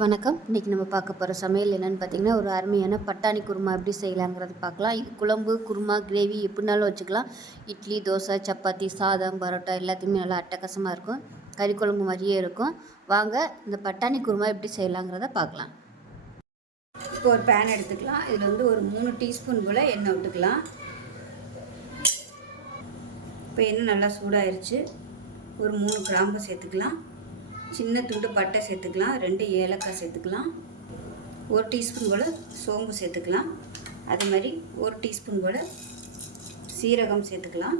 வணக்கம். இன்றைக்கி நம்ம பார்க்க போகிற சமையல் என்னென்னு பார்த்தீங்கன்னா ஒரு அருமையான பட்டாணி குருமா எப்படி செய்யலாங்கிறது பார்க்கலாம். இது குழம்பு குருமா கிரேவி எப்படினாலும் வச்சுக்கலாம். இட்லி தோசை சப்பாத்தி சாதம் பரோட்டா எல்லாத்தையுமே நல்லா அட்டகாசமாக இருக்கும். கறி குழம்பு மாதிரியே இருக்கும். வாங்க இந்த பட்டாணி குருமா எப்படி செய்யலாங்கிறத பார்க்கலாம். இப்போ ஒரு பேன் எடுத்துக்கலாம். இதில் வந்து ஒரு மூணு டீஸ்பூன் போல் எண்ணெய் விட்டுக்கலாம். இப்போ எண்ணெய் நல்லா சூடாயிருச்சு. ஒரு மூணு கிராம்பு சேர்த்துக்கலாம். சின்ன துண்டு பட்டை சேர்த்துக்கலாம் ரெண்டு ஏலக்காய் சேர்த்துக்கலாம் ஒரு டீஸ்பூன் போல் சோம்பு சேர்த்துக்கலாம். அதே மாதிரி ஒரு டீஸ்பூன் போல் சீரகம் சேர்த்துக்கலாம்.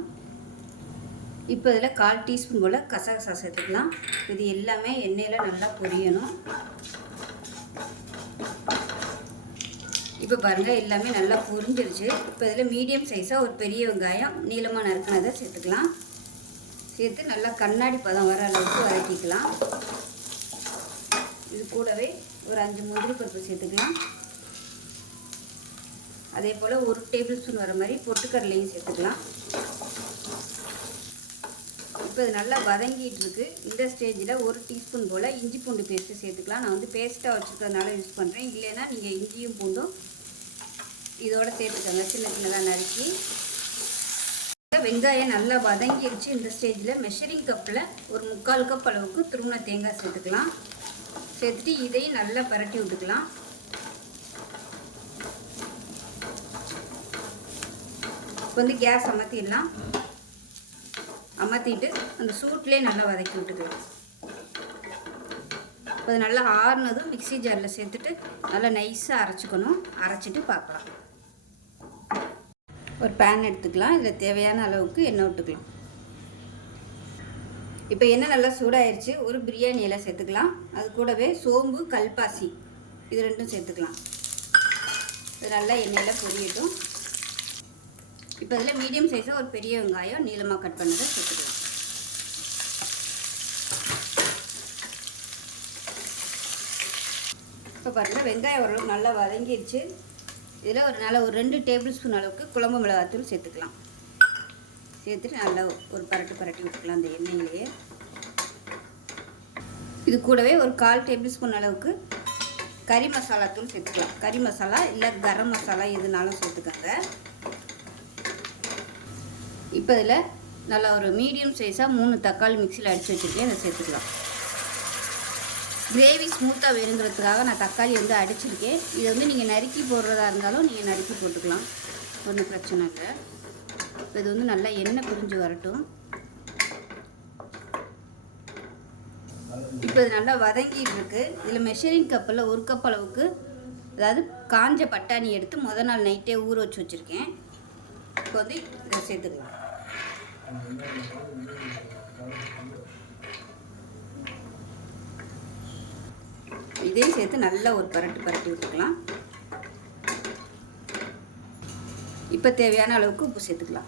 இப்போ இதில் கால் டீஸ்பூன் போல் கசகசா சேர்த்துக்கலாம். இது எல்லாமே எண்ணெயில் நல்லா பொரியணும். இப்போ பாருங்கள் எல்லாமே நல்லா பொரிஞ்சிருச்சு. இப்போ இதில் மீடியம் சைஸாக ஒரு பெரிய வெங்காயம் நீளமாக நறுக்கினதை சேர்த்துக்கலாம். சேர்த்து நல்லா கண்ணாடி பதம் வர அளவுக்கு வதக்கிக்கலாம். இது கூடவே ஒரு அஞ்சு முந்திரி பருப்பு சேர்த்துக்கலாம். அதே போல் ஒரு டேபிள் ஸ்பூன் வர மாதிரி பொட்டுக்கடலையும் சேர்த்துக்கலாம். இப்போ இது நல்லா வதங்கிட்டு இருக்கு. இந்த ஸ்டேஜில் ஒரு டீஸ்பூன் போல் இஞ்சி பூண்டு பேஸ்ட்டு சேர்த்துக்கலாம். நான் வந்து பேஸ்ட்டாக வச்சுருக்கிறதுனால யூஸ் பண்ணுறேன் இல்லைன்னா நீங்கள் இஞ்சியும் பூண்டும் இதோட சேர்த்துக்கோங்க. சின்ன சின்னதாக நறுக்கி. வெங்காயம் நல்லா வதங்கிடுச்சு இந்த ஸ்டேஜில் மெஷரிங் கப்பில் ஒரு முக்கால் கப் அளவுக்கு திருமண தேங்காய் சேர்த்துக்கலாம். சேர்த்துட்டு இதையும் நல்லா பரட்டி விட்டுக்கலாம். இப்போ வந்து கேஸ் அமர்த்திடலாம். அமர்த்திட்டு அந்த சூட்லேயே நல்லா வதக்கி விட்டுக்கலாம். இப்போ அது நல்லா ஆறுனதும் மிக்சி ஜாரில் சேர்த்துட்டு நல்லா நைஸாக அரைச்சிக்கணும். அரைச்சிட்டு பார்க்கலாம். ஒரு பேன் எடுத்துக்கலாம். இதில் தேவையான அளவுக்கு எண்ணெய் விட்டுக்கலாம். இப்போ எண்ணெய் நல்லா சூடாயிருச்சு. ஒரு பிரியாணி இலை சேர்த்துக்கலாம். அது கூடவே சோம்பு கல்பாசி இது ரெண்டும் சேர்த்துக்கலாம். இது நல்லா எண்ணெயில் பொரியட்டும். இப்போ இதில் மீடியம் சைஸாக ஒரு பெரிய வெங்காயம் நீளமாக கட் பண்ணதை சேர்த்துக்கலாம். இப்போ பாருங்கள் வெங்காயம் ஓரளவுக்கு நல்லா வதங்கிடுச்சு இதில் ஒரு நல்ல ஒரு ரெண்டு டேபிள் ஸ்பூன் அளவுக்கு குழம்பு மிளகாத்தூள் சேர்த்துக்கலாம். சேர்த்துட்டு நல்லா ஒரு பரட்டு பரட்டி விட்டுக்கலாம் அந்த எண்ணெயிலேயே. இது கூடவே ஒரு கால் டேபிள் ஸ்பூன் அளவுக்கு கறி மசாலா தூள் சேர்த்துக்கலாம். கறி மசாலா இல்லை கரம் மசாலா எதுனாலும் சேர்த்துக்கோங்க. இப்போ இதில் நல்லா ஒரு மீடியம் சைஸாக மூணு தக்காளி மிக்சியில் அடித்து வச்சுருக்கேன். அதை சேர்த்துக்கலாம். கிரேவி ஸ்மூத்தாக வேணுங்கிறதுக்காக நான் தக்காளி வந்து அடிச்சிருக்கேன். இதை வந்து நீங்கள் நறுக்கி போடுறதா இருந்தாலும் நீங்கள் நறுக்கி போட்டுக்கலாம். ஒன்றும் பிரச்சனை இல்லை. இப்போ இது வந்து நல்லா எண்ணெய் புரிஞ்சு வரட்டும். இப்போ இது நல்லா வதங்கிட்டு இருக்கு. இதில் மெஷரிங் கப்பில் ஒரு கப் அளவுக்கு அதாவது காஞ்ச பட்டாணி எடுத்து முத நாள் நைட்டே ஊற வச்சு வச்சுருக்கேன். இப்போ வந்து இதை சேர்த்துக்கலாம். இதையும் சேர்த்து நல்லா ஒரு பரட்டு பரட்டி விட்டுக்கலாம். இப்போ தேவையான அளவுக்கு உப்பு சேர்த்துக்கலாம்.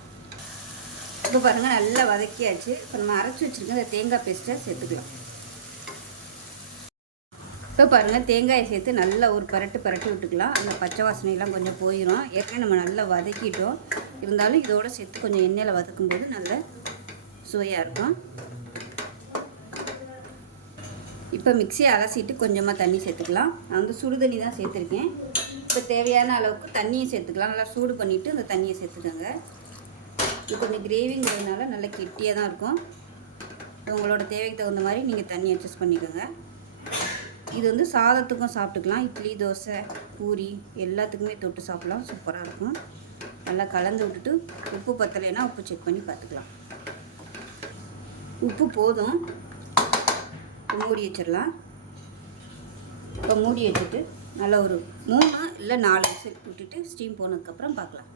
இப்போ பாருங்கள் நல்லா வதக்கியாச்சு. இப்போ நம்ம அரைச்சி வச்சுருக்க இந்த தேங்காய் பேஸ்ட்டை சேர்த்துக்கலாம். இப்போ பாருங்கள் தேங்காயை சேர்த்து நல்லா ஒரு பரட்டு பரட்டி விட்டுக்கலாம். அந்த பச்சை வாசனையெல்லாம் கொஞ்சம் போயிடும் ஏற்கனவே நம்ம நல்லா வதக்கிட்டோம். இருந்தாலும் இதோடு சேர்த்து கொஞ்சம் எண்ணெயில் வதக்கும்போது நல்ல சுவையாக இருக்கும். இப்போ மிக்சியை அலசிட்டு கொஞ்சமாக தண்ணி சேர்த்துக்கலாம். நான் வந்து சுடு தண்ணி தான் சேர்த்துருக்கேன். இப்போ தேவையான அளவுக்கு தண்ணியை சேர்த்துக்கலாம். நல்லா சூடு பண்ணிவிட்டு அந்த தண்ணியை சேர்த்துக்கோங்க. இது கொஞ்சம் கிரேவிங்கிறதுனால நல்லா கெட்டியாக தான் இருக்கும். உங்களோட தேவைக்கு தகுந்த மாதிரி நீங்கள் தண்ணி அட்ஜஸ்ட் பண்ணிக்கோங்க. இது வந்து சாதத்துக்கும் சாப்பிட்டுக்கலாம். இட்லி தோசை பூரி எல்லாத்துக்குமே தொட்டு சாப்பிட்லாம். சூப்பராக இருக்கும். நல்லா கலந்து விட்டுட்டு உப்பு பத்தலைன்னா உப்பு செக் பண்ணி பார்த்துக்கலாம். உப்பு போதும். மூடி வச்சிடலாம். இப்போ மூடி வச்சுட்டு நல்லா ஒரு மூணு இல்லை நாலு விசில் விட்டுட்டு ஸ்டீம் போனதுக்கப்புறம் பார்க்கலாம்.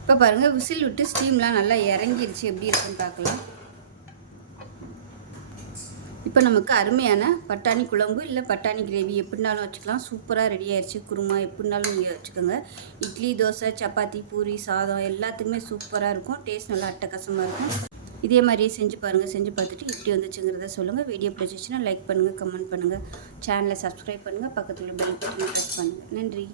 இப்போ பாருங்கள் விசில் விட்டு ஸ்டீம்லாம் நல்லா இறங்கிருச்சு. எப்படி இருக்குன்னு பார்க்கலாம். இப்போ நமக்கு அருமையான பட்டாணி குழம்பு இல்லை பட்டாணி கிரேவி எப்படினாலும் வச்சுக்கலாம். சூப்பராக ரெடி ஆயிடுச்சு குருமா எப்படினாலும் நீங்கள் வச்சுக்கோங்க. இட்லி தோசை சப்பாத்தி பூரி சாதம் எல்லாத்துக்குமே சூப்பராக இருக்கும். டேஸ்ட் நல்லா அட்டகாசமாக இருக்கும். இதே மாதிரியே செஞ்சு பாருங்கள் செஞ்சு பார்த்துட்டு இப்படி வந்துச்சுங்கிறத சொல்லுங்கள் வீடியோ பிடிச்சிச்சின்னா லைக் பண்ணுங்கள் கமெண்ட் பண்ணுங்கள் சேனலை சப்ஸ்கிரைப் பண்ணுங்கள் பக்கத்தில் பெல் பட்டன் ப்ரெஸ் பண்ணுங்கள் நன்றி.